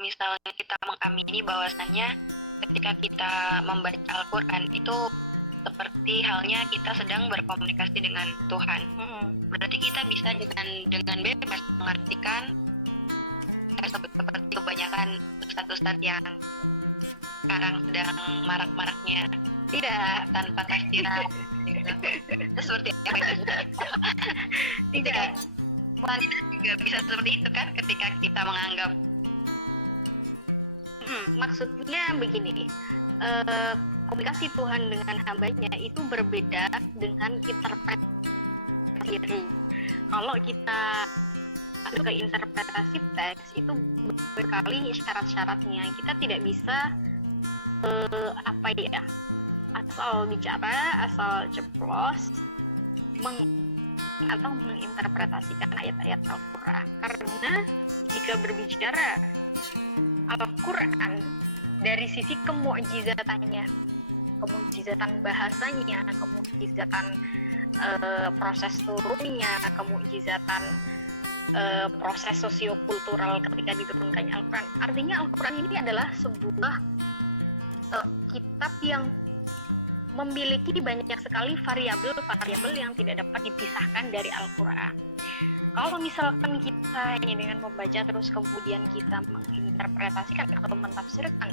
misalnya kita mengamini bahwasannya ketika kita membaca Al-Quran itu seperti halnya kita sedang berkomunikasi dengan Tuhan. Berarti kita bisa dengan bebas mengartikan seperti kebanyakan ustadz-ustadz yang sekarang sedang marak-maraknya tidak tanpa tafsiran gitu. Seperti apa itu? Tidak. Wanita juga bisa seperti itu kan ketika kita menganggap maksudnya begini, komunikasi Tuhan dengan hambanya itu berbeda dengan interpretasi. Kalau kita ke interpretasi teks itu berkali syarat-syaratnya, kita tidak bisa asal bicara, asal ceplos atau menginterpretasikan ayat-ayat Al-Quran. Karena jika berbicara Al-Quran dari sisi kemu'jizatannya, kemukjizatan bahasanya, kemukjizatan proses turunnya, kemukjizatan proses sosiokultural ketika diturunkannya Al-Quran. Artinya Al-Quran ini adalah sebuah kitab yang memiliki banyak sekali variabel yang tidak dapat dipisahkan dari Al-Quran. Kalau misalkan kita ini dengan membaca terus kemudian kita menginterpretasikan atau mentafsirkan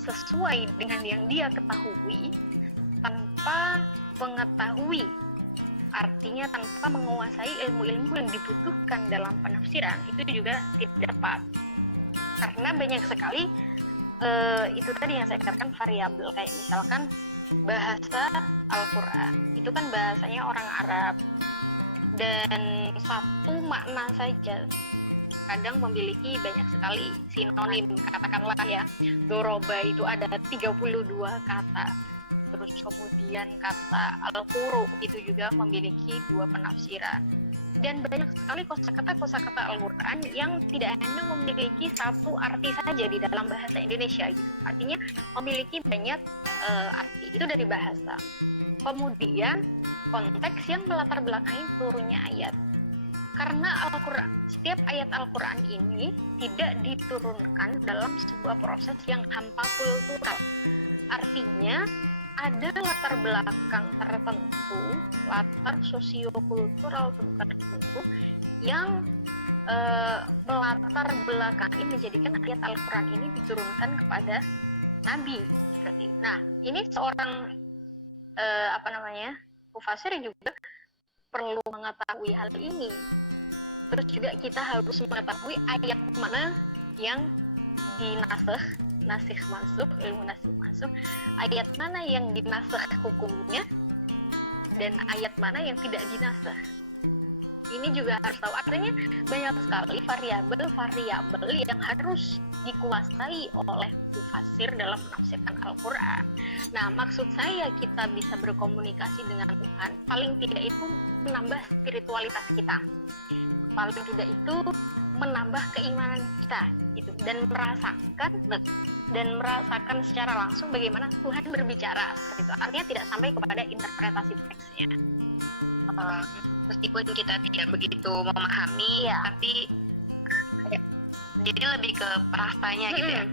sesuai dengan yang dia ketahui tanpa mengetahui, artinya tanpa menguasai ilmu-ilmu yang dibutuhkan dalam penafsiran, itu juga tidak dapat. Karena banyak sekali itu tadi yang saya katakan variabel, kayak misalkan bahasa Al-Quran itu kan bahasanya orang Arab, dan satu makna saja kadang memiliki banyak sekali sinonim. Katakanlah ya, doroba itu ada 32 kata, terus kemudian kata al-quru itu juga memiliki 2 penafsiran, dan banyak sekali kosakata Al-Quran yang tidak hanya memiliki satu arti saja di dalam bahasa Indonesia gitu. Artinya memiliki banyak arti, itu dari bahasa. Kemudian konteks yang melatar belakangi turunnya ayat. Karena Al-Quran, setiap ayat Al-Quran ini tidak diturunkan dalam sebuah proses yang hampa kultural. Artinya ada latar belakang tertentu, latar sosiokultural tertentu yang melatar belakangi menjadikan ayat Al-Quran ini diturunkan kepada Nabi. Seperti. Nah, ini seorang mufasir juga perlu mengetahui hal ini. Terus juga kita harus mengetahui ayat mana yang nasikh mansukh, ilmu nasikh mansukh, ayat mana yang dinasakh hukumnya dan ayat mana yang tidak dinasakh. Ini juga harus tahu. Artinya banyak sekali variabel yang harus dikuasai oleh mufasir dalam menafsirkan Al-Quran. Nah, maksud saya kita bisa berkomunikasi dengan Tuhan, paling tidak itu menambah spiritualitas kita, paling tidak itu menambah keimanan kita gitu, dan merasakan secara langsung bagaimana Tuhan berbicara seperti itu. Artinya tidak sampai kepada interpretasi teksnya. Meskipun kita tidak begitu memahami, tapi jadi lebih ke perasanya gitu ya.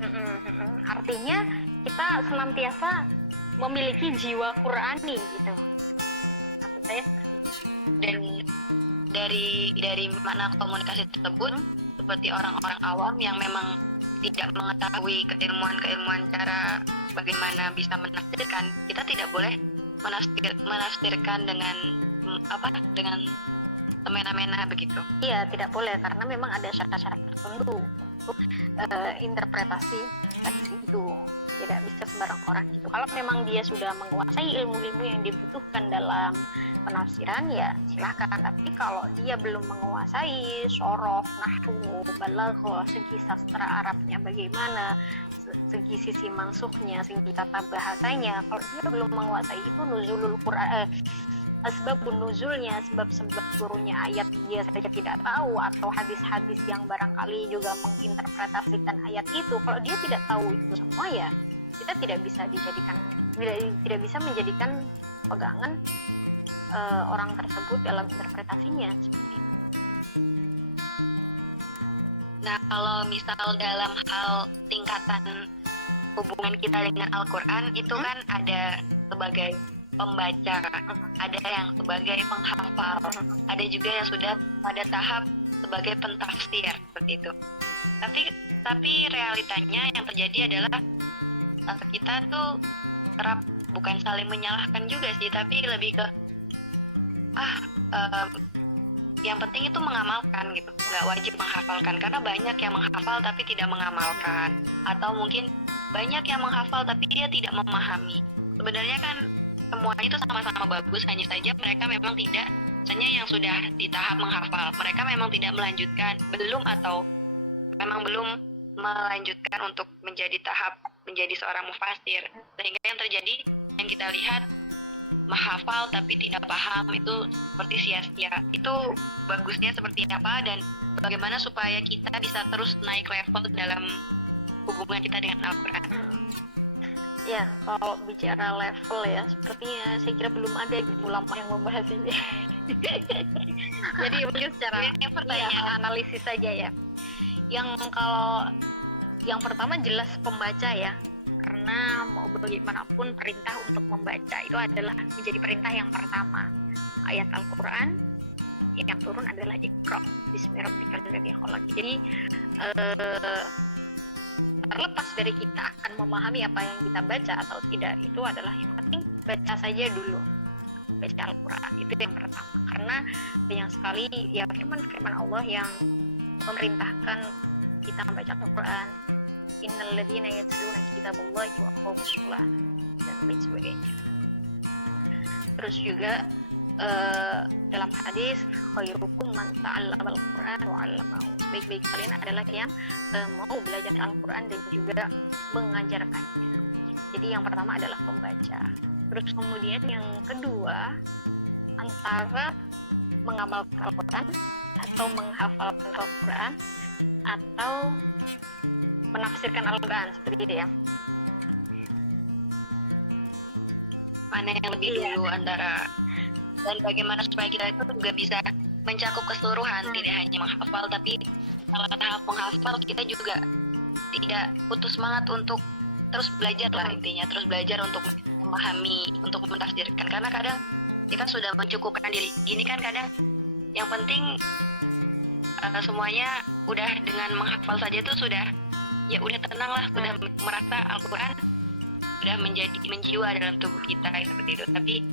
Artinya kita senantiasa memiliki jiwa Qurani gitu. Maksud saya seperti itu. Dan dari mana komunikasi tersebut, seperti orang-orang awam yang memang tidak mengetahui keilmuan cara bagaimana bisa menafsirkan, kita tidak boleh menafsirkan dengan semena-mena begitu. Iya, tidak boleh, karena memang ada syarat-syarat tertentu untuk interpretasi teks itu. Tidak bisa sembarang orang gitu. Kalau memang dia sudah menguasai ilmu-ilmu yang dibutuhkan dalam penafsiran, ya silahkan. Tapi kalau dia belum menguasai sorof, nahwu, balaghah, segi sastra Arabnya bagaimana, segi sisi mansukhnya, segi tata bahasanya, kalau dia belum menguasai itu, nuzulul Quran, asbabun nuzulnya, sebab-sebab turunnya ayat dia saja tidak tahu, atau hadis-hadis yang barangkali juga menginterpretasikan ayat itu, kalau dia tidak tahu itu semua, ya kita tidak bisa menjadikan pegangan orang tersebut dalam interpretasinya seperti itu. Nah, kalau misal dalam hal tingkatan hubungan kita dengan Al-Quran itu kan ada sebagai pembaca, ada yang sebagai penghafal, ada juga yang sudah pada tahap sebagai pentafsir seperti itu. Tapi realitanya yang terjadi adalah kita tuh kerap bukan saling menyalahkan juga sih, tapi lebih ke yang penting itu mengamalkan gitu, nggak wajib menghafalkan, karena banyak yang menghafal tapi tidak mengamalkan, atau mungkin banyak yang menghafal tapi dia tidak memahami. Sebenarnya kan semuanya itu sama-sama bagus, hanya saja mereka memang tidak, misalnya yang sudah di tahap menghafal, mereka memang tidak melanjutkan, atau memang belum melanjutkan untuk menjadi tahap menjadi seorang mufasir, sehingga yang terjadi, yang kita lihat, menghafal tapi tidak paham itu seperti sia-sia. Itu bagusnya seperti apa dan bagaimana supaya kita bisa terus naik level dalam hubungan kita dengan Al-Quran. Ya, kalau bicara level ya, sepertinya saya kira belum ada ulama yang membahas ini. Jadi mungkin secara analisis saja ya. Kalau yang pertama jelas pembaca ya, karena mau bagaimanapun perintah untuk membaca itu adalah menjadi perintah yang pertama. Ayat Al-Quran yang turun adalah Iqra bismi rabbikal ladzi khalaq. Jadi terlepas dari kita akan memahami apa yang kita baca atau tidak, itu adalah yang penting baca saja dulu, baca Al-Quran itu yang pertama, karena banyak sekali ya firman Allah yang memerintahkan kita membaca Al-Quran, innal ladzina yatluna kitaballahi wa aqamus shalah dan lain sebagainya. Terus juga dalam hadis khairukum man ta'allama al-Quran wa 'allamahu, sebaik-baik kalian adalah yang mau belajar Al-Quran dan juga mengajarkannya. Jadi yang pertama adalah pembaca. Terus kemudian yang kedua, antara mengamalkan Al-Quran atau menghafalkan Al-Quran atau menafsirkan Al-Quran, seperti itu ya. Mana yang lebih dulu antara, dan bagaimana supaya kita itu juga bisa mencakup keseluruhan, tidak hanya menghafal, tapi kalau tahap menghafal kita juga tidak putus semangat untuk terus belajar lah, intinya terus belajar untuk memahami, untuk mentafsirkan, karena kadang kita sudah mencukupkan diri. Ini kan kadang yang penting semuanya udah dengan menghafal saja itu sudah, ya udah tenang lah, sudah merasa Al-Quran sudah menjiwa dalam tubuh kita seperti itu. Tapi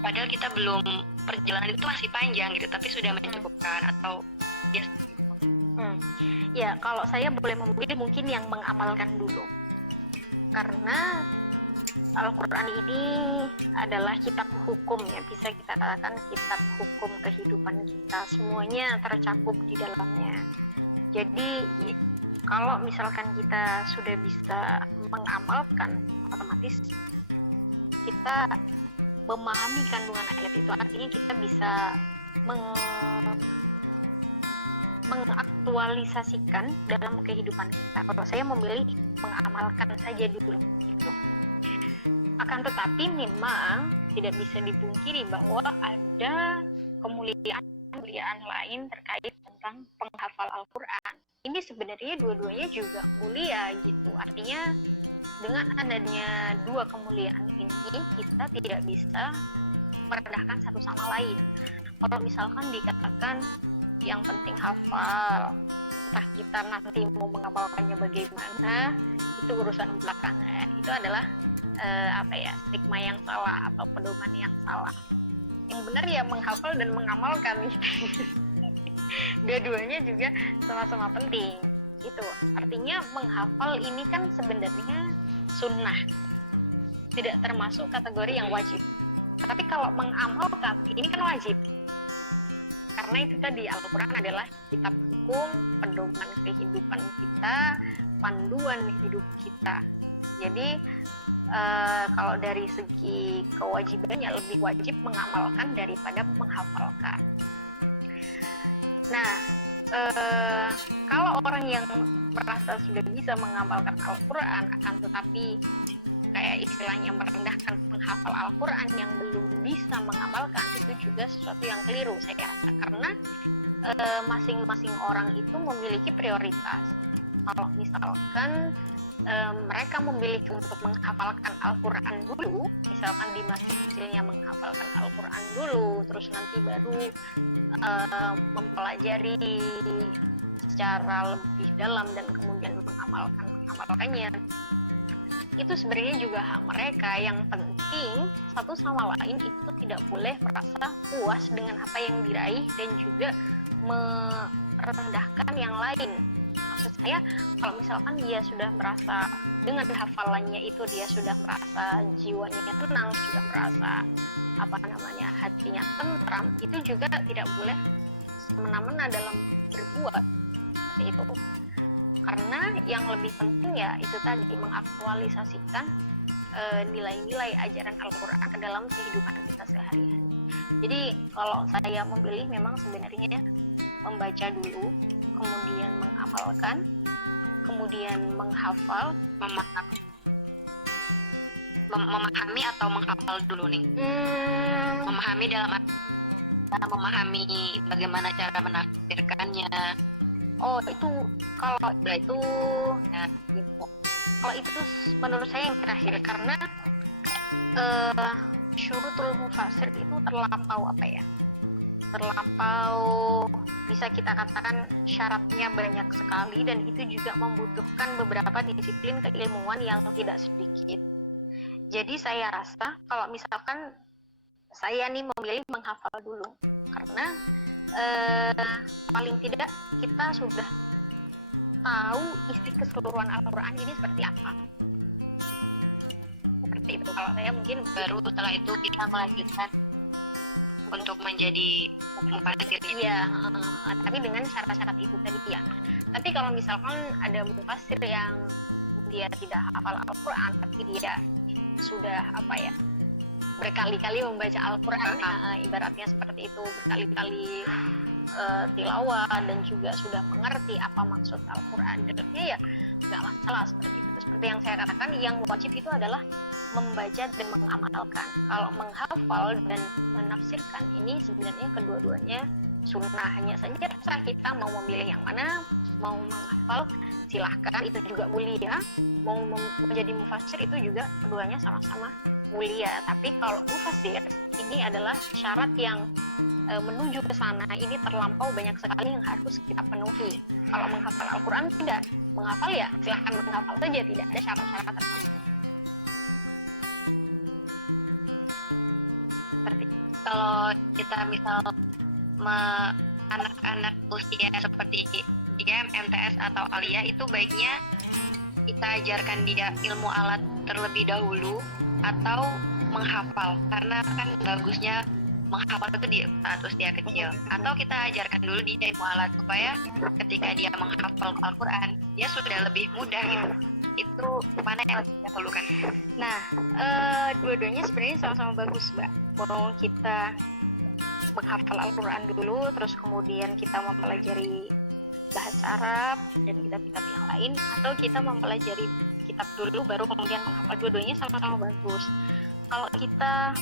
padahal kita belum, perjalanan itu masih panjang gitu, tapi sudah mencukupkan atau yes. Ya, kalau saya boleh memilih mungkin yang mengamalkan dulu, karena Al-Quran ini adalah kitab hukum ya, bisa kita katakan kitab hukum kehidupan kita, semuanya tercakup di dalamnya. Jadi kalau misalkan kita sudah bisa mengamalkan, otomatis kita memahami kandungan ayat itu, artinya kita bisa mengaktualisasikan dalam kehidupan kita. Kalau saya memilih mengamalkan saja dulu gitu. Akan tetapi memang tidak bisa dipungkiri bahwa ada kemuliaan lain terkait tentang penghafal Al-Quran. Ini sebenarnya dua-duanya juga mulia gitu. Artinya dengan adanya dua kemuliaan ini, kita tidak bisa merendahkan satu sama lain. Kalau misalkan dikatakan yang penting hafal, entah kita nanti mau mengamalkannya bagaimana, itu urusan belakangan. Itu adalah stigma yang salah atau pedoman yang salah. Yang benar ya menghafal dan mengamalkan. Dua-duanya juga sama-sama penting. Itu artinya menghafal ini kan sebenarnya sunnah, tidak termasuk kategori yang wajib. Tapi kalau mengamalkan ini kan wajib, karena itu tadi Al-Quran adalah kitab hukum, pedoman kehidupan kita, panduan hidup kita. Jadi kalau dari segi kewajibannya lebih wajib mengamalkan daripada menghafalkan. Nah, kalau orang yang merasa sudah bisa mengamalkan Al-Quran, akan tetapi kayak istilahnya merendahkan penghafal Al-Quran yang belum bisa mengamalkan, itu juga sesuatu yang keliru saya rasa. Karena masing-masing orang itu memiliki prioritas. Kalau misalkan mereka memilih untuk menghafalkan Al-Quran dulu, misalkan di masa kecilnya menghafalkan Al-Quran dulu, terus nanti baru mempelajari secara lebih dalam dan kemudian mengamalkannya, itu sebenarnya juga hak mereka. Yang penting satu sama lain itu tidak boleh merasa puas dengan apa yang diraih dan juga merendahkan yang lain. Maksud saya, kalau misalkan dia sudah merasa dengan hafalannya itu dia sudah merasa jiwanya tenang, sudah merasa hatinya tentram, itu juga tidak boleh semena-mena dalam berbuat seperti itu. Karena yang lebih penting ya itu tadi, mengaktualisasikan nilai-nilai ajaran Al-Quran ke dalam kehidupan kita sehari-hari. Jadi kalau saya memilih, memang sebenarnya membaca dulu, kemudian mengamalkan, kemudian menghafal, memahami atau menghafal dulu nih? Memahami dalam memahami bagaimana cara menafsirkannya. Oh, itu kalau itu ya, gitu. Kalau itu menurut saya yang terakhir, karena syurutul mufassir itu terlampau bisa kita katakan syaratnya banyak sekali, dan itu juga membutuhkan beberapa disiplin keilmuan yang tidak sedikit. Jadi saya rasa kalau misalkan saya nih memilih menghafal dulu, karena paling tidak kita sudah tahu isi keseluruhan Al-Quran ini seperti apa. Seperti itu kalau saya. Mungkin baru setelah itu kita melanjutkan untuk menjadi mufassir. Iya, tapi dengan syarat-syarat itu tadi ya. Tapi kalau misalkan ada mufassir yang dia tidak hafal Al-Quran, tapi dia sudah berkali-kali membaca Al-Quran, ibaratnya seperti itu, berkali-kali tilawah dan juga sudah mengerti apa maksud Al-Quran, ya nggak masalah seperti itu. Seperti yang saya katakan, yang wajib itu adalah membaca dan mengamalkan. Kalau menghafal dan menafsirkan ini sebenarnya kedua-duanya sunnah, hanya saja terserah kita mau memilih yang mana. Mau menghafal silahkan, itu juga mulia. Mau menjadi mufassir itu juga keduanya sama-sama mulia. Tapi kalau mufassir ini adalah syarat yang menuju ke sana ini terlampau banyak sekali yang harus kita penuhi. Kalau menghafal Al-Quran tidak, menghafal ya silahkan menghafal saja, tidak ada syarat-syarat tertentu. Kalau kita misal anak-anak usia seperti dia MTS atau Alia, itu baiknya kita ajarkan dia ilmu alat terlebih dahulu atau menghafal, karena kan bagusnya menghafal itu di saat usia kecil, atau kita ajarkan dulu dia ilmu alat supaya ketika dia menghafal Al-Quran dia sudah lebih mudah gitu. Itu mana yang harus kita perlukan? Nah, dua-duanya sebenarnya sama-sama bagus, Mbak. Mau kita menghafal Al-Quran dulu, terus kemudian kita mempelajari bahasa Arab dan kitab-kitab yang lain, atau kita mempelajari kitab dulu baru kemudian menghafal, dua-duanya sama-sama bagus. Kalau kita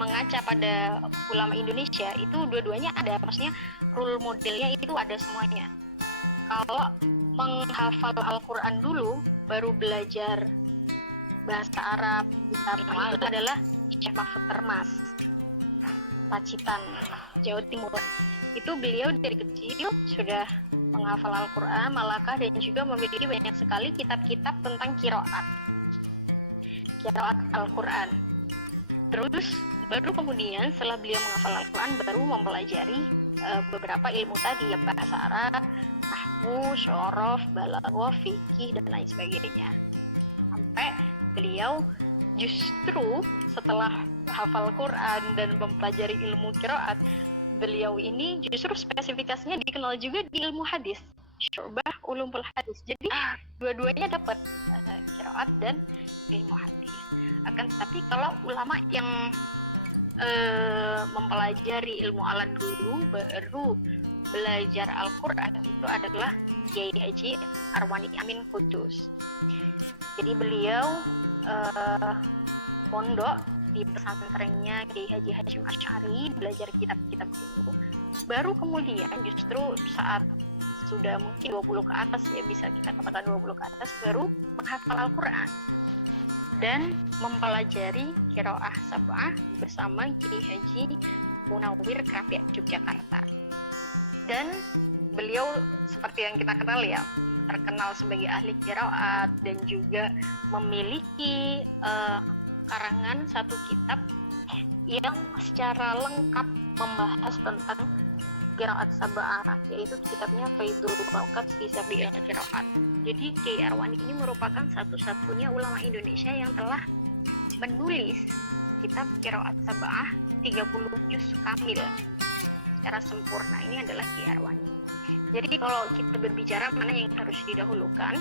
mengaca pada ulama Indonesia, itu dua-duanya ada, maksudnya role modelnya itu ada semuanya. Kalau menghafal Al-Quran dulu baru belajar bahasa Arab, itu adalah Syekh Mahfud Termas, Pacitan, Jawa Timur. Itu beliau dari kecil sudah menghafal Al-Quran, malakah, dan juga memiliki banyak sekali kitab-kitab tentang qiraat Al-Quran. Terus baru kemudian setelah beliau menghafal Al-Quran baru mempelajari beberapa ilmu tadi, ya, bahasa Arab, nahwu, syorof, balaghah, fikih, dan lain sebagainya. Sampai beliau justru setelah hafal Quran dan mempelajari ilmu qiraat, beliau ini justru spesifikasinya dikenal juga di ilmu hadis, syu'bah ulumul hadis. Jadi dua-duanya dapat qiraat dan ilmu hadis. Akan tetapi kalau ulama yang mempelajari ilmu alat dulu baru belajar Al-Quran, itu adalah Kiai Haji Arwani Amin Kudus. Jadi beliau pondok di pesantrennya Kiai Haji Hashim Asy'ari, belajar kitab-kitab dulu. Baru kemudian justru saat sudah mungkin 20 ke atas, ya bisa kita katakan 20 ke atas, baru menghafal Al-Quran dan mempelajari qiraah sab'ah bersama Kiai Haji Munawwir Krapyak Yogyakarta. Dan beliau seperti yang kita kenal ya, terkenal sebagai ahli qiraat dan juga memiliki karangan satu kitab yang secara lengkap membahas tentang qiraat sab'ah, yaitu kitabnya Faidul Baqat fi Sab'il Qiraat. Jadi Kiai Arwani ini merupakan satu-satunya ulama Indonesia yang telah menulis kitab qiraat sab'ah 30 juz kamil secara sempurna. Ini adalah Kiai Arwani. Jadi kalau kita berbicara mana yang harus didahulukan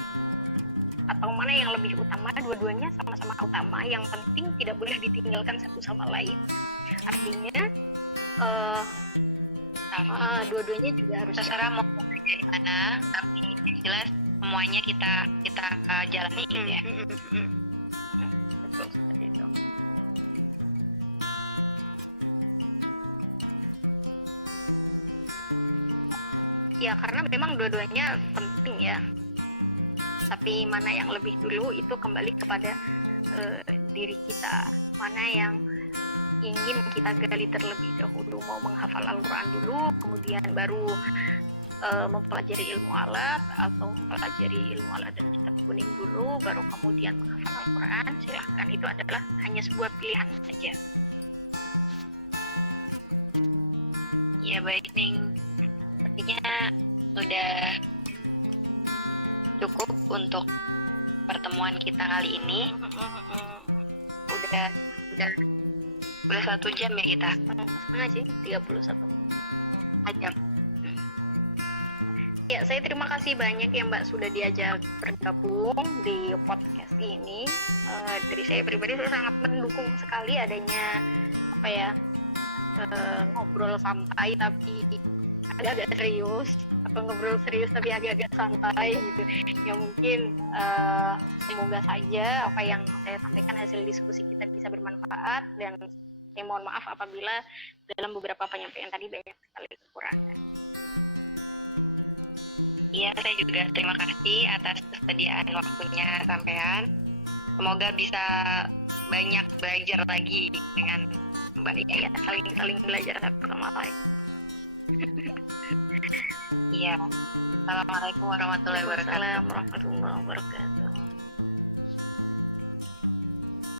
atau mana yang lebih utama, dua-duanya sama-sama utama. Yang penting tidak boleh ditinggalkan satu sama lain. Artinya dua-duanya juga harus terserah mau belajar di mana, tapi yang jelas semuanya kita jalani gitu ya. Betul seperti itu. Ya karena memang dua-duanya penting ya. Tapi mana yang lebih dulu itu kembali kepada diri kita. Mana yang ingin kita gali terlebih dahulu, mau menghafal Al-Quran dulu, kemudian baru mempelajari ilmu alat, atau mempelajari ilmu alat dan kitab kuning dulu, baru kemudian menghafal Al-Quran. Silahkan, itu adalah hanya sebuah pilihan saja. Ya baik Ning, sepertinya sudah cukup untuk pertemuan kita kali ini. Udah 1 jam ya kita. Setengah sih, 31 jam. Ya, saya terima kasih banyak ya Mbak sudah diajak bergabung di podcast ini. Dari saya pribadi saya sangat mendukung sekali adanya ngobrol santai tapi agak-agak serius, atau ngobrol serius tapi agak-agak santai gitu. Ya mungkin semoga saja apa yang saya sampaikan hasil diskusi kita bisa bermanfaat, dan saya mohon maaf apabila dalam beberapa penyampaian tadi banyak sekali kekurangan. Iya, saya juga terima kasih atas kesediaan waktunya sampean. Semoga bisa banyak belajar lagi dengan Mbak Nia ya, saling belajar satu sama lain. Iya. Assalamualaikum warahmatullahi wabarakatuh. Waalaikumsalam warahmatullahi wabarakatuh.